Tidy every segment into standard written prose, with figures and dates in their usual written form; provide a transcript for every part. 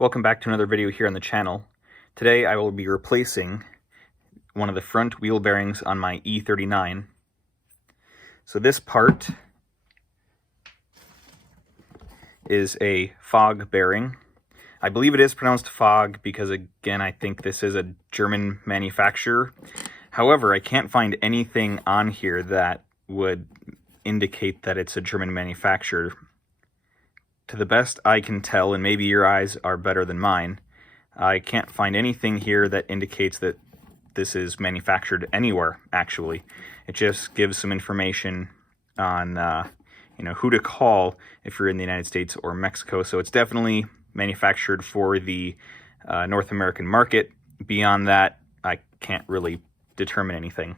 Welcome back to another video here on the channel. Today I will be replacing one of the front wheel bearings on my E39. So this part is a fog bearing. I believe it is pronounced fog because, again, I think this is a German manufacturer. However, I can't find anything on here that would indicate that it's a German manufacturer. To the best I can tell, and maybe your eyes are better than mine, I can't find anything here that indicates that this is manufactured anywhere, actually. It just gives some information on who to call if you're in the United States or Mexico. So it's definitely manufactured for the North American market. Beyond that, I can't really determine anything.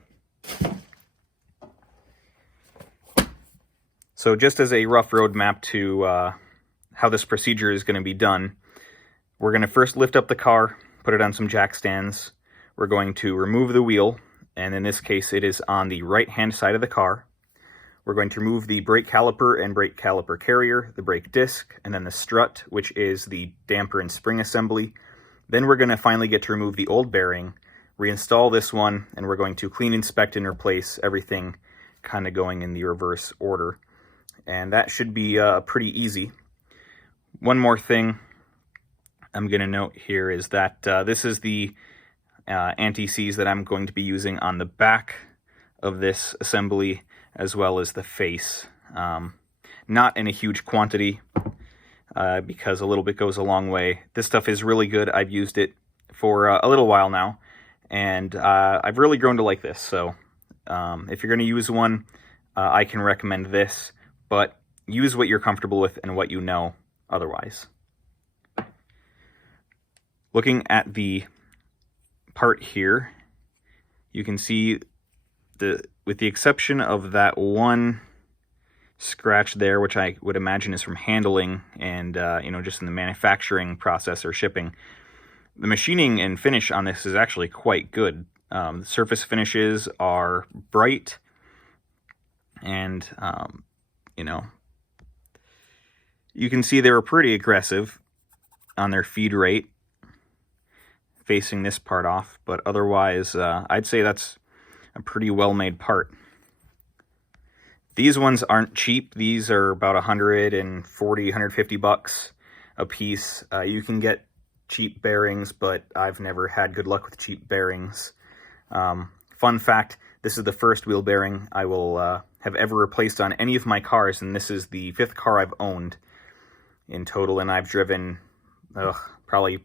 So just as a rough roadmap to how this procedure is going to be done, we're going to first lift up the car, put it on some jack stands. We're going to remove the wheel, and in this case it is on the right hand side of the car. We're going to remove the brake caliper and brake caliper carrier, the brake disc, and then the strut, which is the damper and spring assembly. Then we're going to finally get to remove the old bearing, reinstall this one, and we're going to clean, inspect, and replace everything, kind of going in the reverse order. And that should be pretty easy. One more thing I'm going to note here is that this is the anti-seize that I'm going to be using on the back of this assembly, as well as the face. Not in a huge quantity, because a little bit goes a long way. This stuff is really good. I've used it for a little while now, and I've really grown to like this. So if you're going to use one, I can recommend this, but use what you're comfortable with and what you know otherwise. Looking at the part here, you can see with the exception of that one scratch there, which I would imagine is from handling and just in the manufacturing process or shipping, the machining and finish on this is actually quite good. The surface finishes are bright, and you can see they were pretty aggressive on their feed rate, facing this part off, but otherwise I'd say that's a pretty well-made part. These ones aren't cheap. These are about 140, 150 bucks a piece. You can get cheap bearings, but I've never had good luck with cheap bearings. Fun fact, this is the first wheel bearing I will have ever replaced on any of my cars, and this is the 5th car I've owned in total, and I've driven probably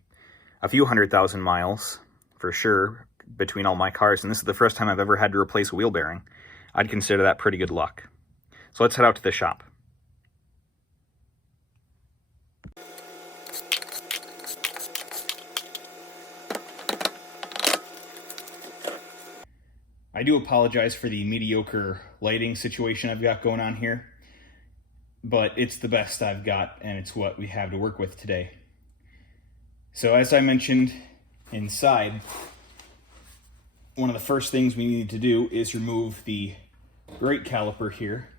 a few 100,000 miles for sure between all my cars, and this is the first time I've ever had to replace a wheel bearing. I'd consider that pretty good luck. So let's head out to the shop. I do apologize for the mediocre lighting situation I've got going on here, but it's the best I've got, and it's what we have to work with today. So as I mentioned, inside, one of the first things we need to do is remove the brake caliper here.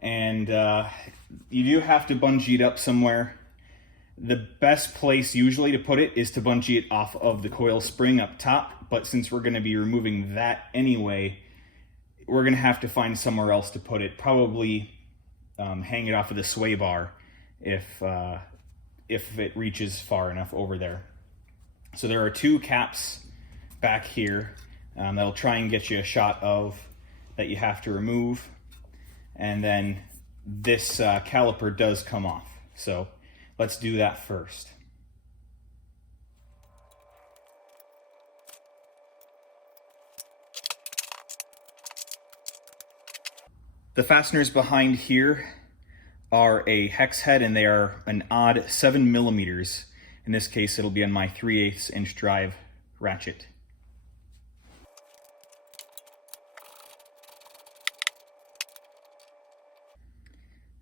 And you do have to bungee it up somewhere. The best place usually to put it is to bungee it off of the coil spring up top, but since we're going to be removing that anyway, we're going to have to find somewhere else to put it. Probably hang it off of the sway bar if it reaches far enough over there. So there are 2 caps back here that'll try and get you a shot of that you have to remove, and then this caliper does come off. So let's do that first. The fasteners behind here are a hex head, and they are an odd 7 millimeters. In this case, it'll be on my 3/8 inch drive ratchet.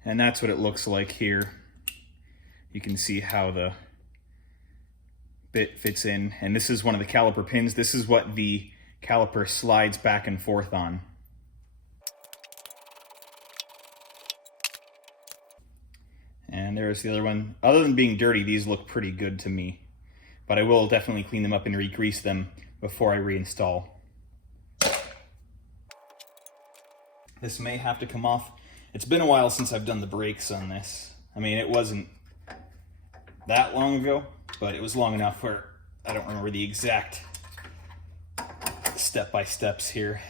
And that's what it looks like here. You can see how the bit fits in, and this is one of the caliper pins. This is what the caliper slides back and forth on. And there's the other one. Other than being dirty, these look pretty good to me. But I will definitely clean them up and re-grease them before I reinstall. This may have to come off. It's been a while since I've done the brakes on this. I mean, it wasn't that long ago, but it was long enough where I don't remember the exact step-by-steps here.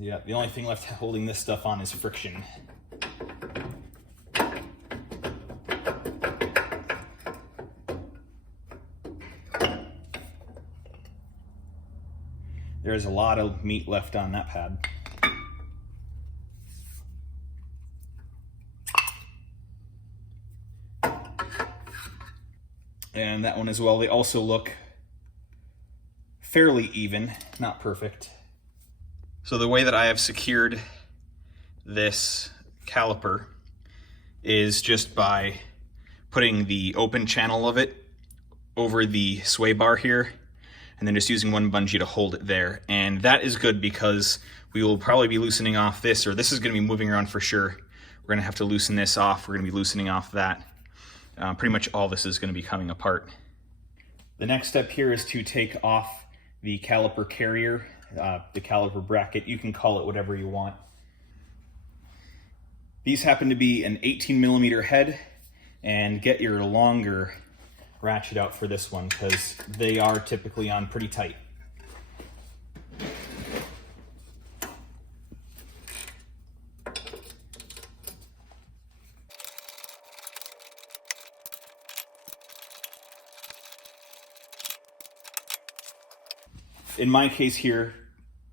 Yeah, the only thing left holding this stuff on is friction. There's a lot of meat left on that pad. And that one as well. They also look fairly even, not perfect. So the way that I have secured this caliper is just by putting the open channel of it over the sway bar here, and then just using one bungee to hold it there. And that is good because we will probably be loosening off this, or this is going to be moving around for sure. We're going to have to loosen this off. We're going to be loosening off that. Pretty much all this is going to be coming apart. The next step here is to take off the caliper carrier, the caliper bracket. You can call it whatever you want. These happen to be an 18mm head, and get your longer ratchet out for this one because they are typically on pretty tight. In my case here,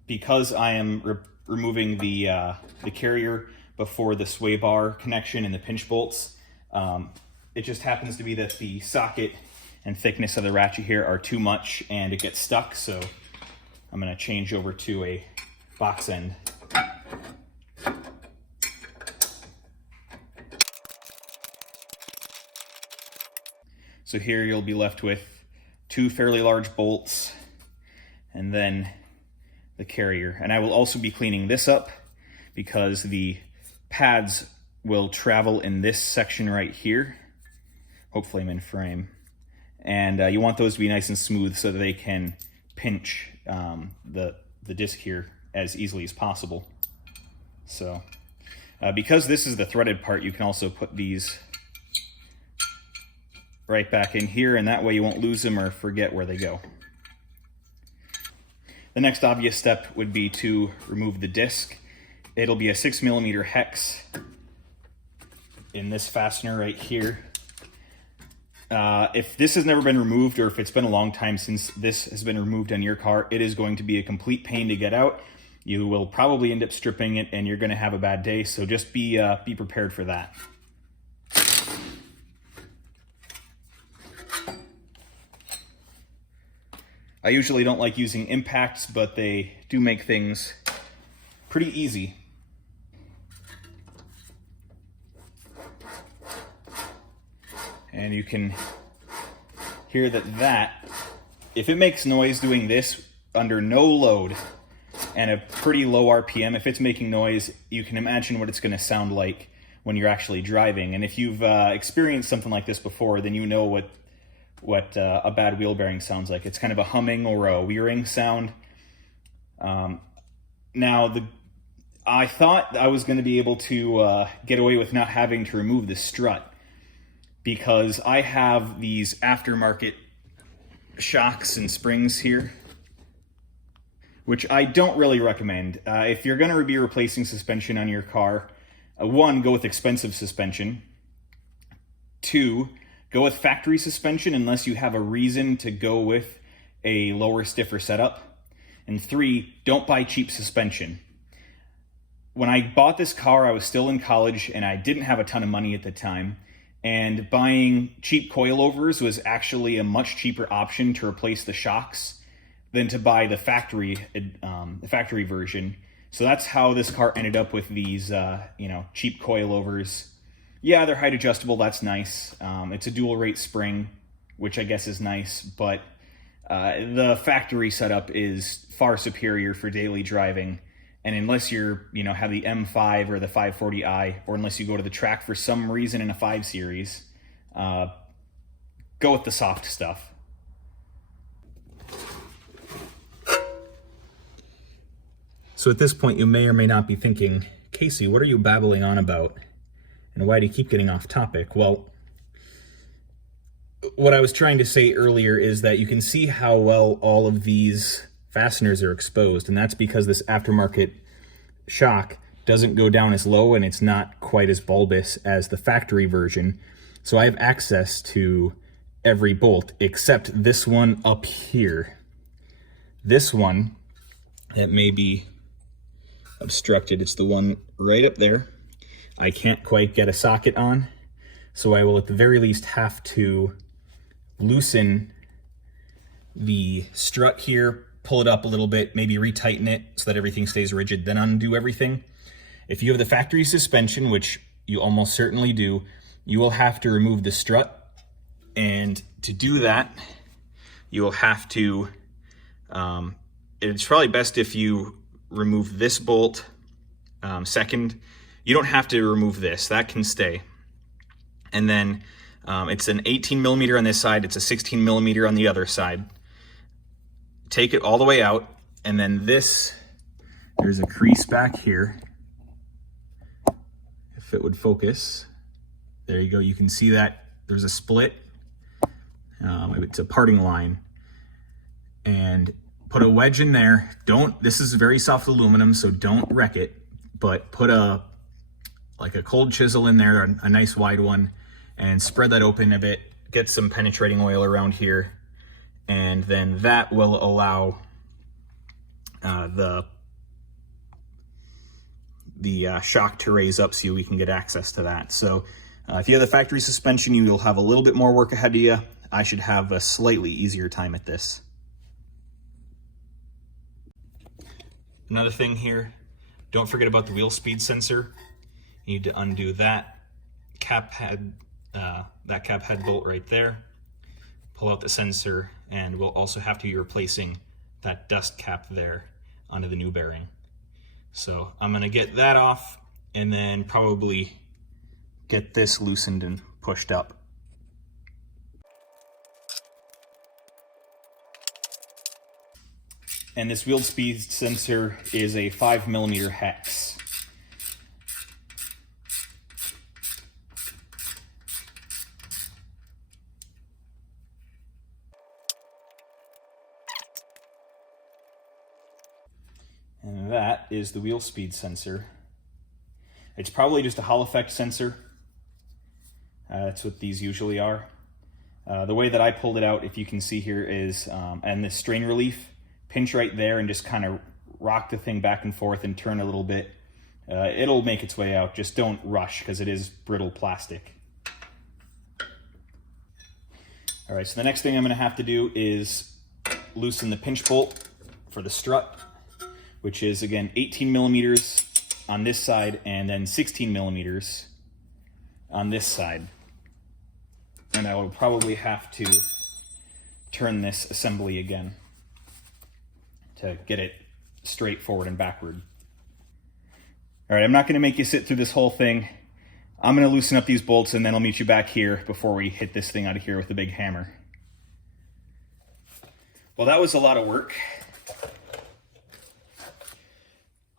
because I am removing the carrier before the sway bar connection and the pinch bolts, it just happens to be that the socket and thickness of the ratchet here are too much and it gets stuck, so I'm going to change over to a box end. So here you'll be left with two fairly large bolts and then the carrier. And I will also be cleaning this up because the pads will travel in this section right here. Hopefully I'm in frame. And you want those to be nice and smooth so that they can pinch the disc here as easily as possible. So because this is the threaded part, you can also put these right back in here, and that way you won't lose them or forget where they go. The next obvious step would be to remove the disc. It'll be a 6mm hex in this fastener right here. If this has never been removed, or if it's been a long time since this has been removed on your car, it is going to be a complete pain to get out. You will probably end up stripping it and you're going to have a bad day, so just be prepared for that. I usually don't like using impacts, but they do make things pretty easy. And you can hear that if it makes noise doing this under no load and a pretty low RPM, if it's making noise, you can imagine what it's going to sound like when you're actually driving. And if you've experienced something like this before, then you know what a bad wheel bearing sounds like. It's kind of a humming or a whearing sound. Now, I thought I was going to be able to get away with not having to remove the strut, because I have these aftermarket shocks and springs here, which I don't really recommend. If you're going to be replacing suspension on your car, one, go with expensive suspension. Two, go with factory suspension unless you have a reason to go with a lower, stiffer setup. And three, don't buy cheap suspension. When I bought this car, I was still in college and I didn't have a ton of money at the time. And buying cheap coilovers was actually a much cheaper option to replace the shocks than to buy the factory version. So that's how this car ended up with these, cheap coilovers. Yeah, they're height adjustable. That's nice. It's a dual rate spring, which I guess is nice, but The factory setup is far superior for daily driving. And unless you're, have the M5 or the 540i, or unless you go to the track for some reason in a 5 Series, go with the soft stuff. So at this point, you may or may not be thinking, Casey, what are you babbling on about? And why do you keep getting off topic? Well, what I was trying to say earlier is that you can see how well all of these fasteners are exposed, and that's because this aftermarket shock doesn't go down as low and it's not quite as bulbous as the factory version. So I have access to every bolt except this one up here. This one, that may be obstructed, it's the one right up there. I can't quite get a socket on, so I will at the very least have to loosen the strut here, pull it up a little bit, maybe retighten it so that everything stays rigid, then undo everything. If you have the factory suspension, which you almost certainly do, you will have to remove the strut. And to do that, you will have to, it's probably best if you remove this bolt second. You don't have to remove this, that can stay. And then it's an 18 millimeter on this side, it's a 16 millimeter on the other side. Take it all the way out, and then this, there's a crease back here. If it would focus, there you go, you can see that there's a split. It's a parting line. And put a wedge in there. This is very soft aluminum, so don't wreck it, but put like a cold chisel in there, a nice wide one, and spread that open a bit, get some penetrating oil around here, and then that will allow the shock to raise up so we can get access to that. So if you have the factory suspension, you will have a little bit more work ahead of you. I should have a slightly easier time at this. Another thing here, don't forget about the wheel speed sensor. You need to undo that cap head bolt right there. Pull out the sensor, and we'll also have to be replacing that dust cap there onto the new bearing. So I'm gonna get that off and then probably get this loosened and pushed up. And this wheel speed sensor is a 5 millimeter hex. And that is the wheel speed sensor. It's probably just a Hall effect sensor. That's what these usually are. The way that I pulled it out, if you can see here, is, and the strain relief, pinch right there and just kind of rock the thing back and forth and turn a little bit. It'll make its way out. Just don't rush because it is brittle plastic. All right, so the next thing I'm gonna have to do is loosen the pinch bolt for the strut, which is again 18 millimeters on this side and then 16 millimeters on this side. And I will probably have to turn this assembly again to get it straight forward and backward. All right, I'm not gonna make you sit through this whole thing. I'm gonna loosen up these bolts and then I'll meet you back here before we hit this thing out of here with the big hammer. Well, that was a lot of work.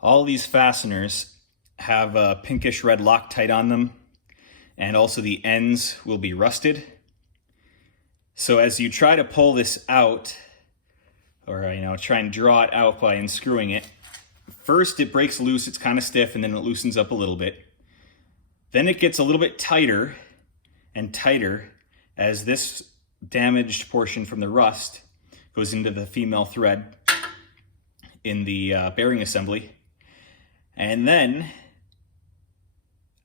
All these fasteners have a pinkish red Loctite on them, and also the ends will be rusted. So as you try to pull this out, or try and draw it out by unscrewing it, first it breaks loose, it's kind of stiff, and then it loosens up a little bit. Then it gets a little bit tighter and tighter as this damaged portion from the rust goes into the female thread in the bearing assembly. And then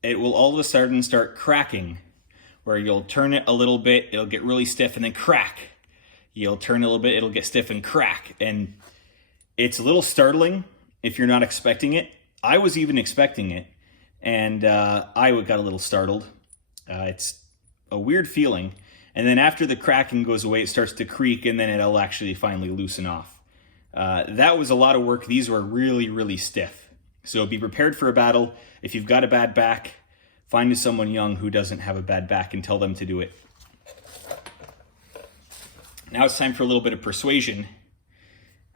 it will all of a sudden start cracking, where you'll turn it a little bit, it'll get really stiff and then crack. You'll turn a little bit, it'll get stiff and crack. And it's a little startling if you're not expecting it. I was even expecting it, and I got a little startled. It's a weird feeling. And then after the cracking goes away, it starts to creak, and then it'll actually finally loosen off. That was a lot of work. These were really, really stiff. So be prepared for a battle. If you've got a bad back, find someone young who doesn't have a bad back and tell them to do it. Now it's time for a little bit of persuasion.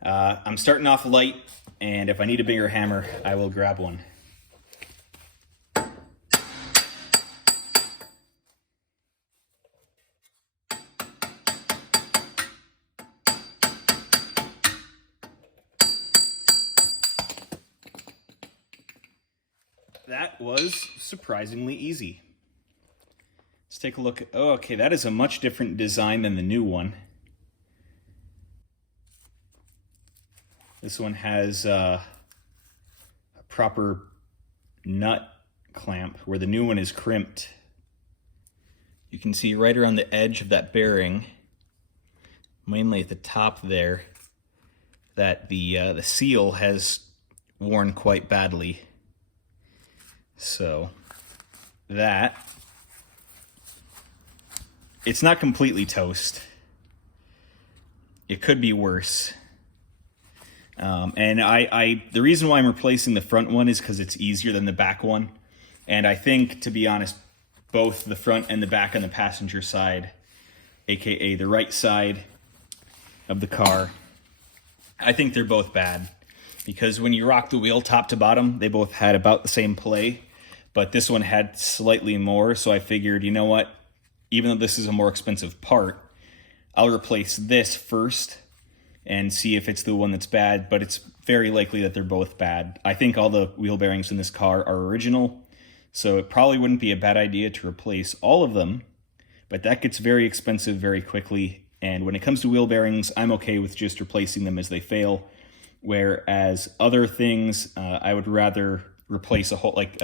I'm starting off light, and if I need a bigger hammer, I will grab one. That was surprisingly easy. Let's take a look. Oh, okay, that is a much different design than the new one. This one has a proper nut clamp, where the new one is crimped. You can see right around the edge of that bearing, mainly at the top there, that the seal has worn quite badly. So that, it's not completely toast. It could be worse. And the reason why I'm replacing the front one is because it's easier than the back one. And I think, to be honest, both the front and the back on the passenger side, aka the right side of the car, I think they're both bad. Because when you rock the wheel top to bottom, they both had about the same play, but this one had slightly more. So I figured, you know what, even though this is a more expensive part, I'll replace this first and see if it's the one that's bad, but it's very likely that they're both bad. I think all the wheel bearings in this car are original, so it probably wouldn't be a bad idea to replace all of them, but that gets very expensive very quickly. And when it comes to wheel bearings, I'm okay with just replacing them as they fail. Whereas other things, I would rather replace a whole, like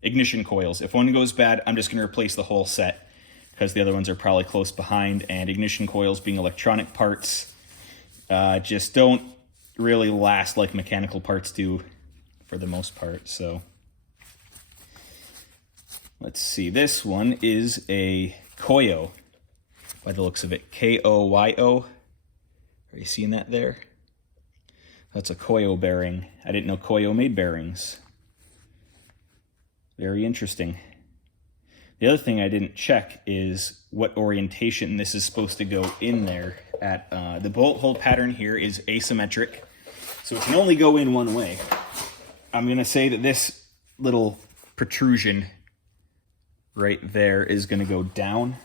ignition coils. If one goes bad, I'm just going to replace the whole set because the other ones are probably close behind. And ignition coils, being electronic parts, just don't really last like mechanical parts do for the most part. So let's see. This one is a Koyo by the looks of it. Koyo. Are you seeing that there? That's a Koyo bearing. I didn't know Koyo made bearings. Very interesting. The other thing I didn't check is what orientation this is supposed to go in there at. The bolt hole pattern here is asymmetric, so it can only go in one way. I'm going to say that this little protrusion right there is going to go down.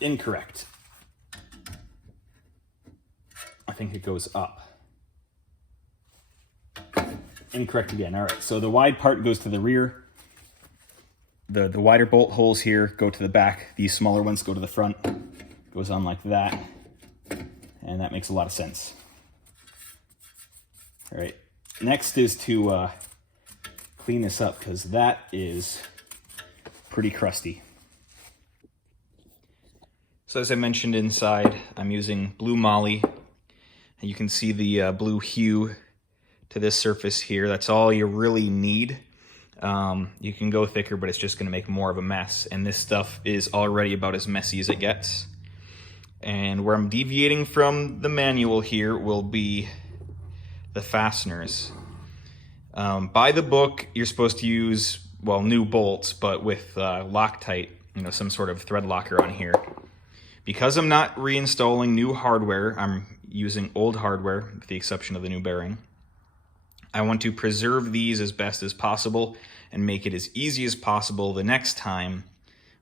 Incorrect. I think it goes up. Incorrect again. All right, so the wide part goes to the rear. The wider bolt holes here go to the back. These smaller ones go to the front. Goes on like that. And that makes a lot of sense. All right, next is to clean this up because that is pretty crusty. So as I mentioned inside, I'm using blue moly. And you can see the blue hue to this surface here. That's all you really need. You can go thicker, but it's just going to make more of a mess. And this stuff is already about as messy as it gets. And where I'm deviating from the manual here will be the fasteners. By the book, you're supposed to use, well, new bolts, but with Loctite, some sort of thread locker on here. Because I'm not reinstalling new hardware, I'm using old hardware with the exception of the new bearing. I want to preserve these as best as possible and make it as easy as possible the next time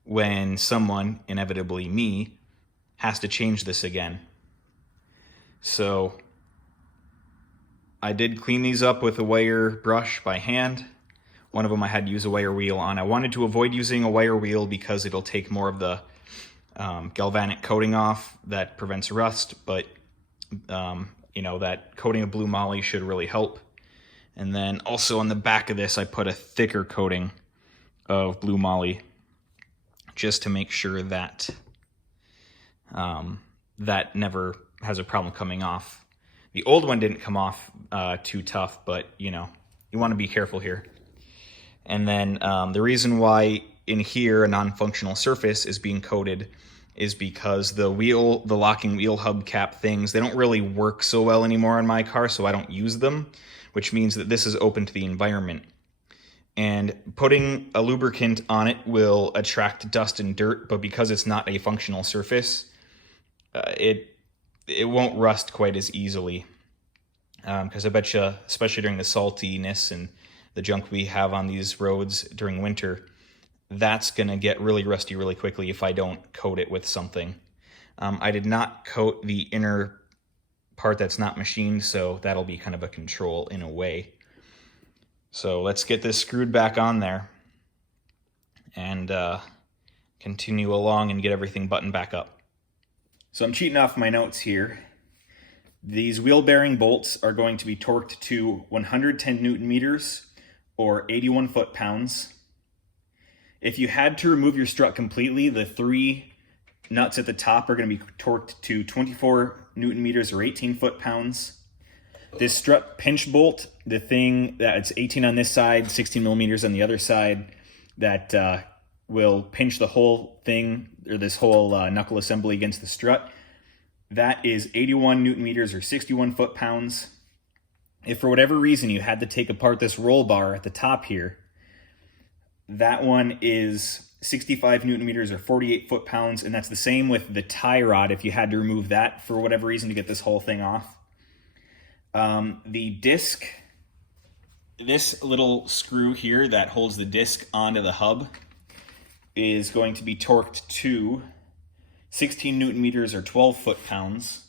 when someone, inevitably me, has to change this again. So I did clean these up with a wire brush by hand. One of them I had to use a wire wheel on. I wanted to avoid using a wire wheel because it'll take more of the galvanic coating off that prevents rust, but that coating of blue moly should really help. And then also on the back of this, I put a thicker coating of blue moly just to make sure that that never has a problem coming off. The old one didn't come off too tough, but you want to be careful here. And then the reason why in here a non-functional surface is being coated is because the locking wheel hub cap things, they don't really work so well anymore on my car, so I don't use them, which means that this is open to the environment. And putting a lubricant on it will attract dust and dirt, but because it's not a functional surface, it won't rust quite as easily. Because I bet you, especially during the saltiness and the junk we have on these roads during winter, that's going to get really rusty really quickly if I don't coat it with something. I did not coat the inner part that's not machined, so that'll be kind of a control in a way. So let's get this screwed back on there and continue along and get everything buttoned back up. So I'm cheating off my notes here. These wheel bearing bolts are going to be torqued to 110 Newton meters or 81 foot-pounds. If you had to remove your strut completely, the 3 nuts at the top are going to be torqued to 24 Newton meters or 18 foot-pounds. This strut pinch bolt, the thing that's 18 on this side, 16 millimeters on the other side, that will pinch the whole thing, or this whole knuckle assembly against the strut, that is 81 Newton meters or 61 foot-pounds. If for whatever reason you had to take apart this roll bar at the top here, that one is 65 Newton meters or 48 foot-pounds, and that's the same with the tie rod if you had to remove that for whatever reason to get this whole thing off. The disc, this little screw here that holds the disc onto the hub is going to be torqued to 16 Newton meters or 12 foot-pounds.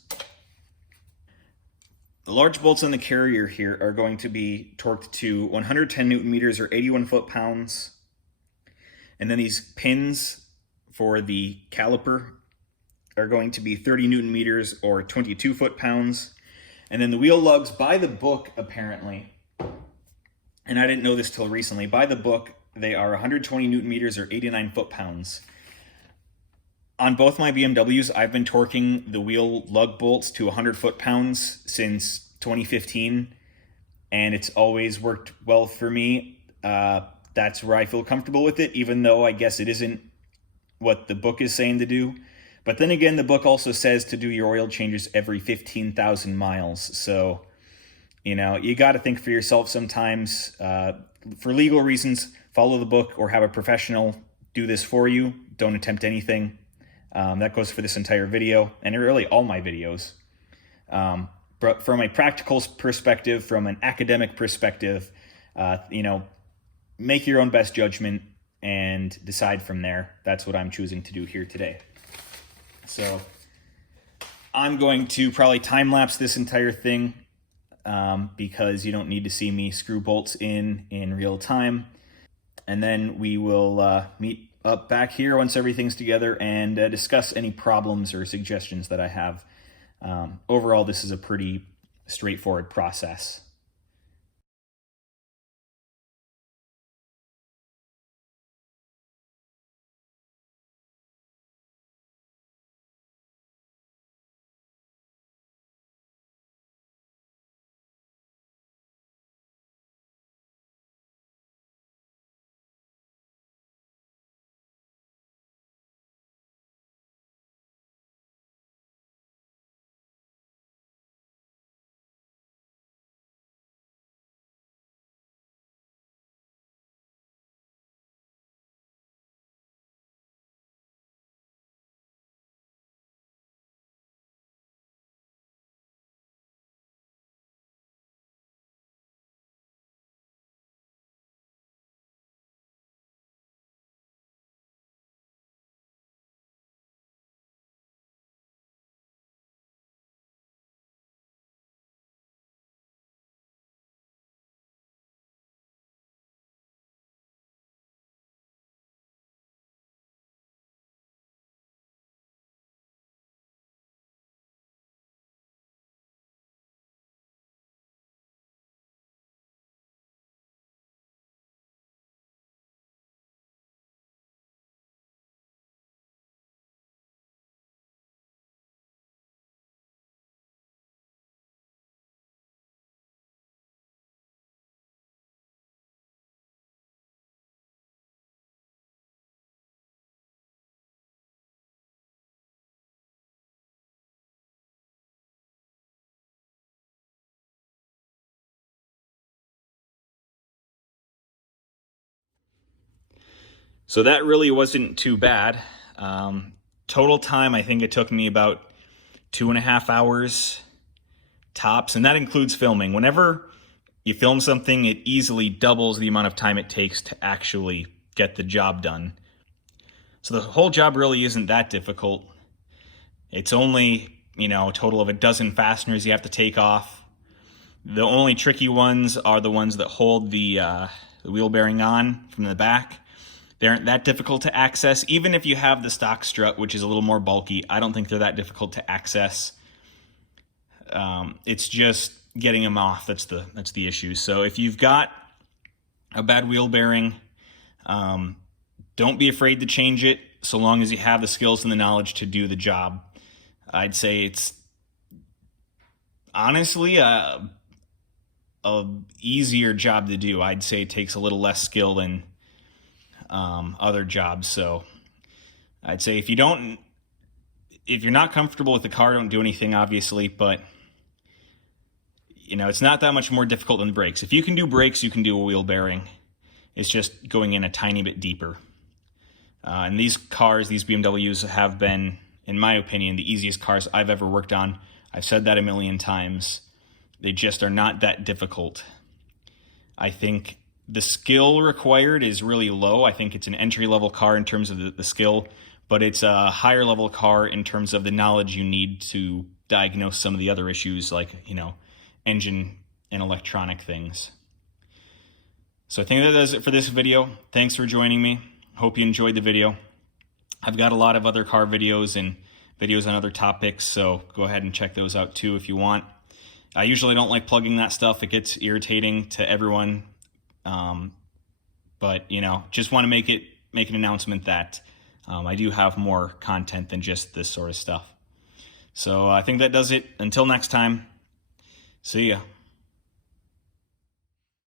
The large bolts on the carrier here are going to be torqued to 110 Newton meters or 81 foot-pounds. And then these pins for the caliper are going to be 30 Newton meters or 22 foot-pounds. And then the wheel lugs, by the book, apparently, and I didn't know this till recently, by the book, they are 120 Newton meters or 89 foot-pounds. On both my BMWs, I've been torquing the wheel lug bolts to 100 foot-pounds since 2015, and it's always worked well for me. That's where I feel comfortable with it, even though I guess it isn't what the book is saying to do. But then again, the book also says to do your oil changes every 15,000 miles. So, you know, you got to think for yourself sometimes. For legal reasons, follow the book or have a professional do this for you. Don't attempt anything. That goes for this entire video and really all my videos. But from a practical perspective, from an academic perspective, you know, make your own best judgment and decide from there. That's what I'm choosing to do here today. So I'm going to probably time-lapse this entire thing because you don't need to see me screw bolts in real time. And then we will meet up back here once everything's together and discuss any problems or suggestions that I have. Overall, this is a pretty straightforward process. So that really wasn't too bad. Total time, I think it took me about 2.5 hours tops, and that includes filming. Whenever you film something, it easily doubles the amount of time it takes to actually get the job done. So the whole job really isn't that difficult. It's only, a total of a dozen fasteners you have to take off. The only tricky ones are the ones that hold the wheel bearing on from the back. They aren't that difficult to access. Even if you have the stock strut, which is a little more bulky, I don't think they're that difficult to access. It's just getting them off that's the issue. So if you've got a bad wheel bearing, don't be afraid to change it, so long as you have the skills and the knowledge to do the job. I'd say it's honestly a easier job to do. I'd say it takes a little less skill than other jobs. So I'd say if you're not comfortable with the car, don't do anything, obviously, but it's not that much more difficult than the brakes. If you can do brakes, you can do a wheel bearing. It's just going in a tiny bit deeper. And these cars, these BMWs, have been, in my opinion, the easiest cars I've ever worked on. I've said that a million times. They just are not that difficult. I think the skill required is really low. I think it's an entry-level car in terms of the skill, but it's a higher-level car in terms of the knowledge you need to diagnose some of the other issues, like, engine and electronic things. So I think that does it for this video. Thanks for joining me. Hope you enjoyed the video. I've got a lot of other car videos and videos on other topics, so go ahead and check those out too if you want. I usually don't like plugging that stuff. It gets irritating to everyone. But, just want to make an announcement that I do have more content than just this sort of stuff. So I think that does it. Until next time, see ya.